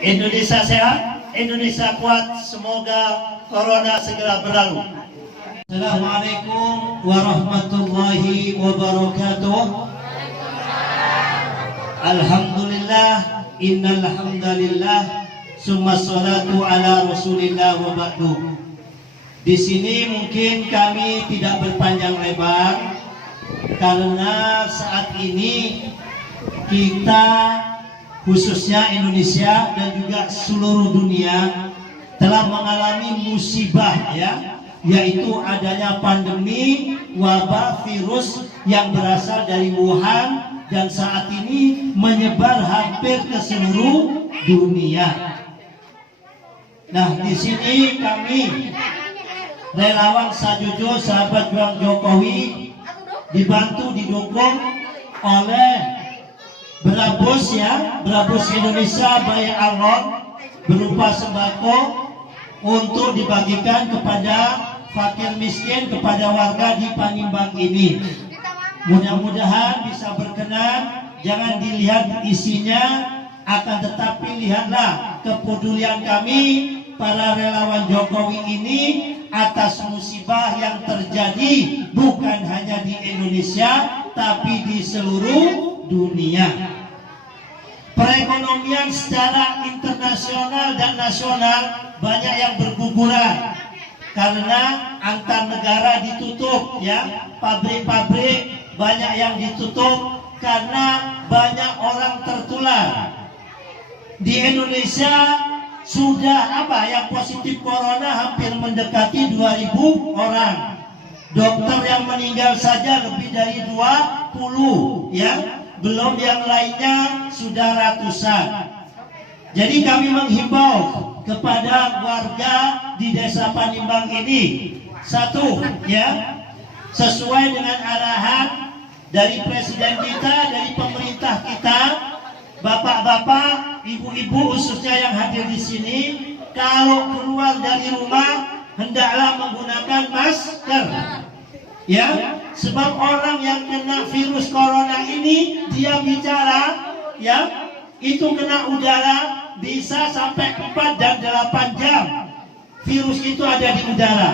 Indonesia sehat, Indonesia kuat, semoga corona segera berlalu. Assalamualaikum warahmatullahi wabarakatuh. Alhamdulillah, innal hamdalillah, summa salatu ala rasulillah wa ba'du. Di sini mungkin kami tidak berpanjang lebar karena saat ini kita khususnya Indonesia dan juga seluruh dunia telah mengalami musibah, ya, yaitu adanya pandemi wabah virus yang berasal dari Wuhan dan saat ini menyebar hampir ke seluruh dunia. Nah, di sini kami relawan Sajojo, sahabat juang Jokowi, dibantu didukung oleh Brabus, ya, Brabus Indonesia by Alon, berupa sembako untuk dibagikan kepada fakir miskin, kepada warga di Panimbang ini. Mudah-mudahan bisa berkenan, jangan dilihat isinya, akan tetapi lihatlah kepedulian kami para relawan Jokowi ini atas musibah yang terjadi bukan hanya di Indonesia tapi di seluruh dunia. Perekonomian secara internasional dan nasional banyak yang berguguran karena antar negara ditutup, ya, pabrik-pabrik banyak yang ditutup karena banyak orang tertular. Di Indonesia sudah yang positif corona hampir mendekati 2.000 orang. Dokter yang meninggal saja lebih dari 20, ya. Belum yang lainnya sudah ratusan. Jadi kami menghimbau kepada warga di Desa Panimbang ini, satu, ya, sesuai dengan arahan dari presiden kita, dari pemerintah kita, bapak-bapak, ibu-ibu khususnya yang hadir di sini, kalau keluar dari rumah hendaklah menggunakan masker. Ya, sebab orang yang kena virus corona ini dia bicara, ya, itu kena udara bisa sampai 4 dan 8 jam. Virus itu ada di udara.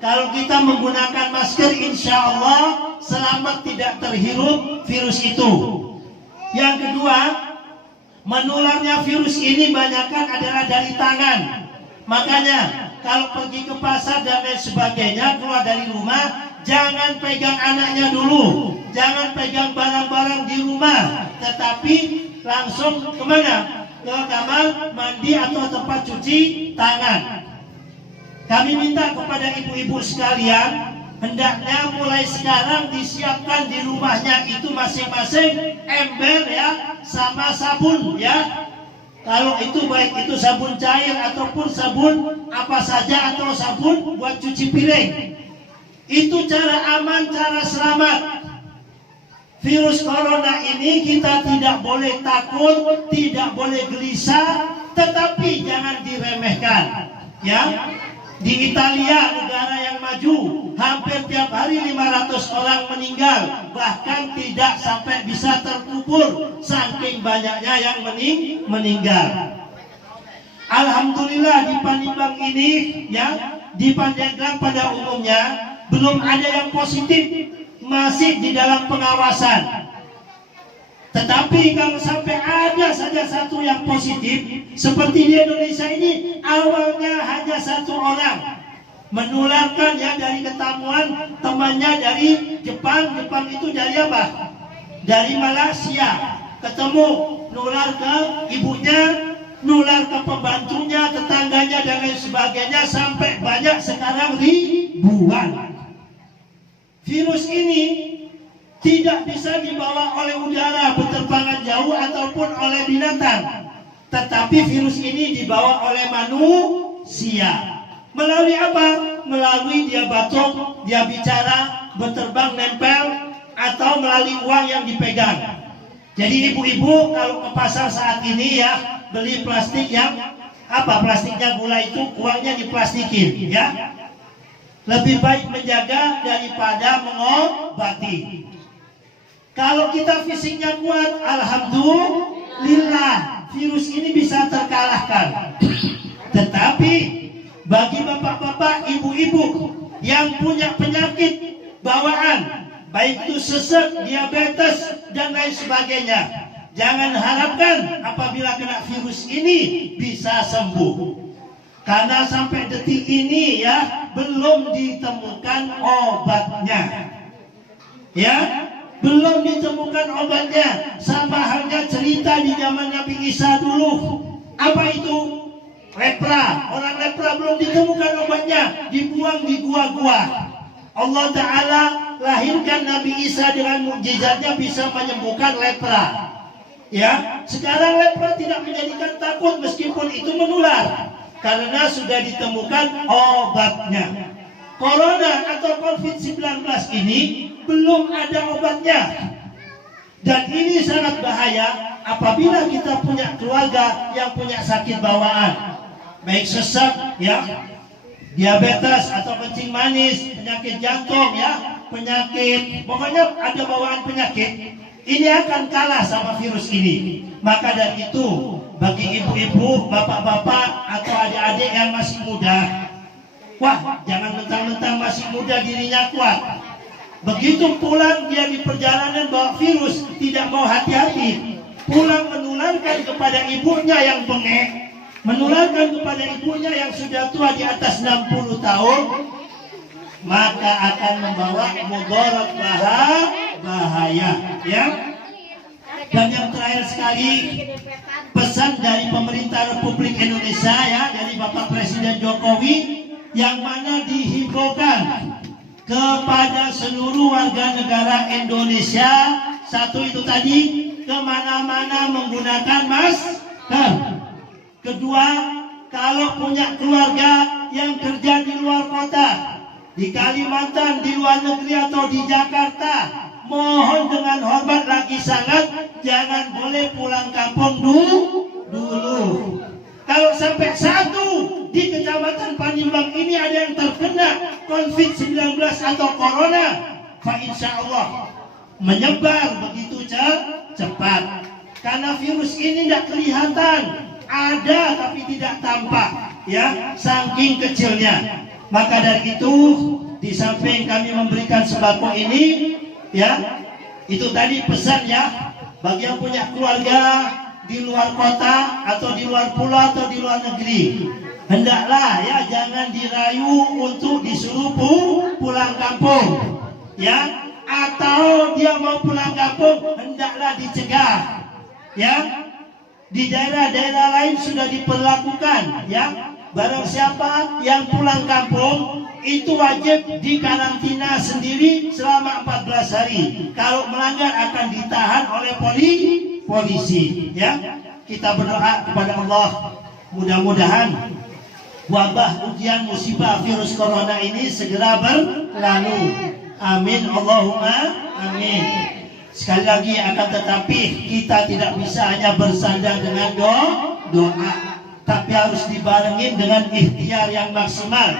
Kalau kita menggunakan masker, insya Allah selamat tidak terhirup virus itu. Yang kedua, menularnya virus ini banyakkan adalah dari tangan. Makanya kalau pergi ke pasar dan lain sebagainya, keluar dari rumah, jangan pegang anaknya dulu, jangan pegang barang-barang di rumah, tetapi langsung kemana? Ke kamar mandi atau tempat cuci tangan. Kami minta kepada ibu-ibu sekalian, hendaknya mulai sekarang disiapkan di rumahnya itu masing-masing ember, ya, sama sabun, ya. Kalau itu baik itu sabun cair ataupun sabun apa saja atau sabun buat cuci piring. Itu cara aman, cara selamat. Virus corona ini kita tidak boleh takut, tidak boleh gelisah, tetapi jangan diremehkan. Ya, di Italia, negara yang maju, hampir tiap hari 500 orang meninggal, bahkan tidak sampai bisa terkubur, saking banyaknya yang meninggal. Alhamdulillah di Panimbang ini, ya, di Pandeglang pada umumnya belum ada yang positif, masih di dalam pengawasan. Tetapi kalau sampai ada saja satu yang positif, seperti di Indonesia ini, awalnya hanya 1 orang menularkan, ya, dari ketamuan temannya dari Jepang. Jepang itu dari apa? Dari Malaysia. Ketemu, nular ke ibunya, nular ke pembantunya, tetangganya dan lain sebagainya, sampai banyak sekarang ribuan. Virus ini tidak bisa dibawa oleh udara berterbangan jauh ataupun oleh binatang, tetapi virus ini dibawa oleh manusia. Melalui apa? Melalui dia batuk, dia bicara, berterbang, nempel, atau melalui uang yang dipegang. Jadi ibu-ibu kalau ke pasar saat ini, ya, beli plastik yang plastiknya gula itu, uangnya diplastikin, ya. Lebih baik menjaga daripada mengobati. Kalau kita fisiknya kuat, alhamdulillah, virus ini bisa terkalahkan. silahkan. Tetapi bagi bapak-bapak, ibu-ibu yang punya penyakit bawaan, baik itu sesek, diabetes, dan lain sebagainya, jangan harapkan apabila kena virus ini bisa sembuh. Karena sampai detik ini ya belum ditemukan obatnya. Ya, belum ditemukan obatnya. Sama halnya cerita di zaman Nabi Isa dulu. Apa itu? Lepra. Orang lepra belum ditemukan obatnya, dibuang di gua-gua. Allah Ta'ala lahirkan Nabi Isa dengan mukjizatnya bisa menyembuhkan lepra. Ya, sekarang lepra tidak menjadikan takut meskipun itu menular, karena sudah ditemukan obatnya. Corona atau COVID-19 ini belum ada obatnya. Dan ini sangat bahaya apabila kita punya keluarga yang punya sakit bawaan, baik sesek, ya, diabetes atau kencing manis, penyakit jantung, ya, penyakit, pokoknya ada bawaan penyakit, ini akan kalah sama virus ini. Maka dari itu, bagi ibu-ibu, bapak-bapak, atau adik-adik yang masih muda, wah, jangan mentang-mentang masih muda dirinya kuat. Begitu pulang dia di perjalanan bawa virus, tidak mau hati-hati, pulang menularkan kepada ibunya yang bengek, menularkan kepada ibunya yang sudah tua di atas 60 tahun, maka akan membawa mudarat bahaya, ya. Dan yang terakhir sekali, pesan dari pemerintah Republik Indonesia, ya, dari Bapak Presiden Jokowi, yang mana dihimbaukan kepada seluruh warga negara Indonesia, satu itu tadi, kemana-mana menggunakan masker. Kedua, kalau punya keluarga yang kerja di luar kota, di Kalimantan, di luar negeri atau di Jakarta, mohon dengan hormat lagi sangat, jangan boleh pulang kampung dulu. Kalau sampai satu di Kecamatan Panimbang ini ada yang terkena COVID-19 atau Corona, fa insya Allah menyebar begitu cepat. Karena virus ini tidak kelihatan, ada tapi tidak tampak, ya, saking kecilnya. Maka dari itu, di samping kami memberikan sembako ini, ya, itu tadi pesan, ya, bagi yang punya keluarga di luar kota atau di luar pulau atau di luar negeri, hendaklah, ya, jangan dirayu untuk disuruh pulang kampung, ya, atau dia mau pulang kampung hendaklah dicegah, ya. Di daerah-daerah lain sudah diperlakukan, ya, barang siapa yang pulang kampung itu wajib dikarantina sendiri selama 14 hari. Kalau melanggar akan ditahan oleh polisi, ya. Kita berdoa kepada Allah, mudah-mudahan wabah ujian musibah virus corona ini segera berlalu. Amin, Allahumma amin. Sekali lagi, akan tetapi kita tidak bisa hanya bersandar dengan doa, tapi harus dibarengin dengan ikhtiar yang maksimal.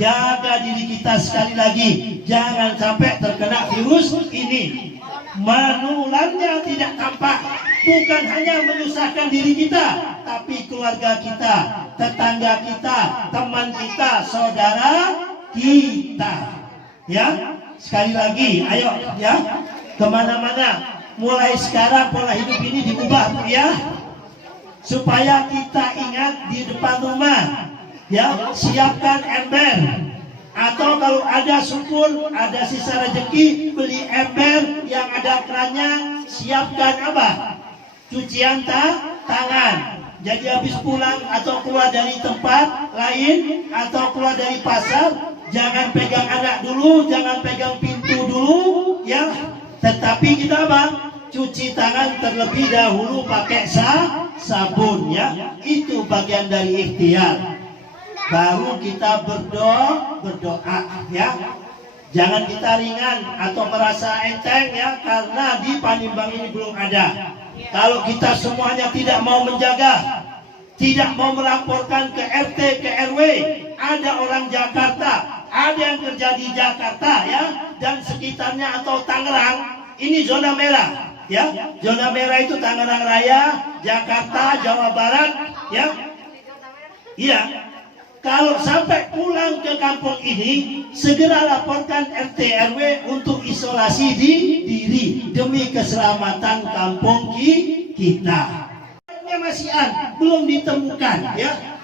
Jaga diri kita sekali lagi, jangan sampai terkena virus ini. Menularnya tidak tampak, bukan hanya menyusahkan diri kita, tapi keluarga kita, tetangga kita, teman kita, saudara kita. Ya, sekali lagi, ayo, ya, kemana-mana. Mulai sekarang pola hidup ini diubah, ya, supaya kita ingat di depan rumah, ya, siapkan ember. Atau kalau ada syukur, ada sisa rezeki, beli ember yang ada kerannya, siapkan apa? Cucian tangan. Jadi habis pulang atau keluar dari tempat lain atau keluar dari pasar, jangan pegang anak dulu, jangan pegang pintu dulu, ya. Tetapi kita apa? Cuci tangan terlebih dahulu pakai sabun, ya. Itu bagian dari ikhtiar. Baru kita berdoa, ya. Jangan kita ringan atau merasa enteng, ya, karena di Panimbang ini belum ada. Kalau kita semuanya tidak mau menjaga, tidak mau melaporkan ke RT, ke RW, ada orang Jakarta, ada yang kerja di Jakarta, ya, dan sekitarnya atau Tangerang, ini zona merah, ya. Zona merah itu Tangerang Raya, Jakarta, Jawa Barat, ya. Ya, kalau sampai pulang ke kampung ini, segera laporkan RT RW untuk isolasi diri demi keselamatan kampung kita. Masih belum ditemukan, ya.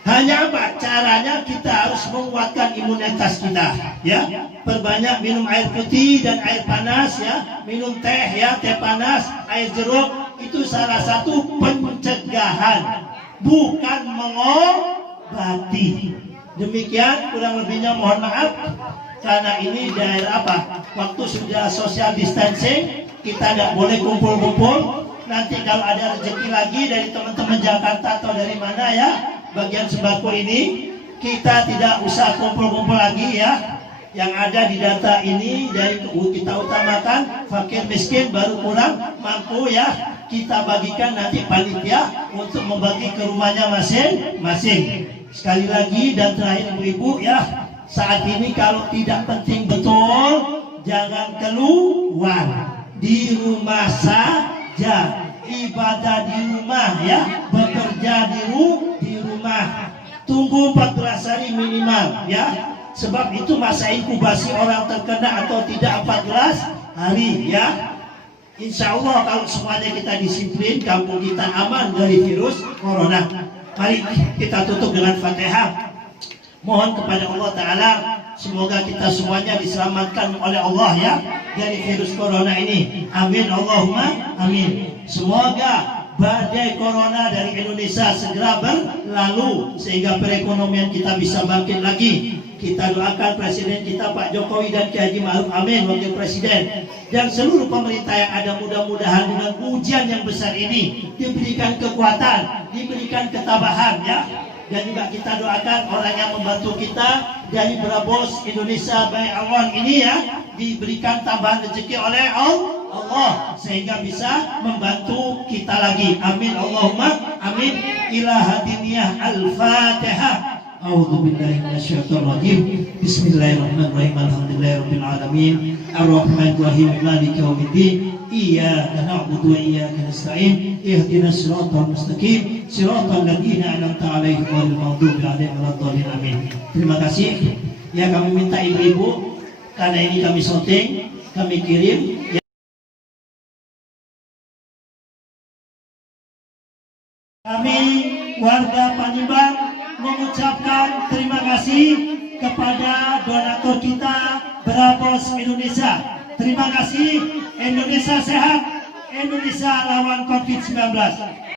Hanya apa? Caranya kita harus menguatkan imunitas kita, ya. Perbanyak minum air putih dan air panas, ya. Minum teh, ya, teh panas, air jeruk, itu salah satu pencegahan, bukan mengobati. Demikian kurang lebihnya, mohon maaf karena ini daerah apa? Waktu sudah social distancing, kita tidak boleh kumpul-kumpul. Nanti kalau ada rezeki lagi dari teman-teman Jakarta atau dari mana, ya, bagian sembako ini, kita tidak usah kumpul-kumpul lagi, ya. Yang ada di data ini dari kita utamakan fakir miskin baru kurang mampu, ya. Kita bagikan nanti panitia untuk membagi ke rumahnya masing-masing. Sekali lagi dan terakhir ibu-ibu, ya, saat ini kalau tidak penting betul jangan keluar, di rumah saja, ibadah di rumah, ya, bekerja di rumah, tunggu 14 hari minimal, ya, sebab itu masa inkubasi orang terkena atau tidak 14 hari, ya. Insya Allah kalau semuanya kita disiplin, kampung kita aman dari virus corona. Mari kita tutup dengan Fatihah. Mohon kepada Allah Ta'ala, semoga kita semuanya diselamatkan oleh Allah, ya, dari virus corona ini. Amin Allahumma amin. Semoga badai corona dari Indonesia segera berlalu sehingga perekonomian kita bisa bangkit lagi. Kita doakan Presiden kita Pak Jokowi dan Kiai Haji Ma'ruf Amin, Wakil Presiden, dan seluruh pemerintah yang ada, mudah-mudahan dengan ujian yang besar ini diberikan kekuatan, diberikan ketabahan, ya. Dan juga kita doakan orang yang membantu kita dari Brabos Indonesia Baik Awal ini, ya, diberikan tambahan rezeki oleh Allah sehingga bisa membantu kita lagi. Amin Allahumma amin. Ila hadiniyah al-Fatihah. A'udzu billahi minasyaitonir rajim. Bismillahirrahmanirrahim. Alhamdulillahirabbil alamin. Arrahmanir rahim. Maliki yaumiddin. Iyyaka na'budu wa iyyaka nasta'in. Ihdinas siratal mustaqim. Siratal ladzina an'amta 'alaihim ghairil maghdubi 'alaihim waladdallin. Amin. Terima kasih. Ya, kami minta ibu-ibu karena ini kami syuting, kami kirim, ya. Kami warga Panimban mengucapkan terima kasih kepada donatur kita Brabos Indonesia. Terima kasih. Indonesia sehat, Indonesia lawan COVID-19.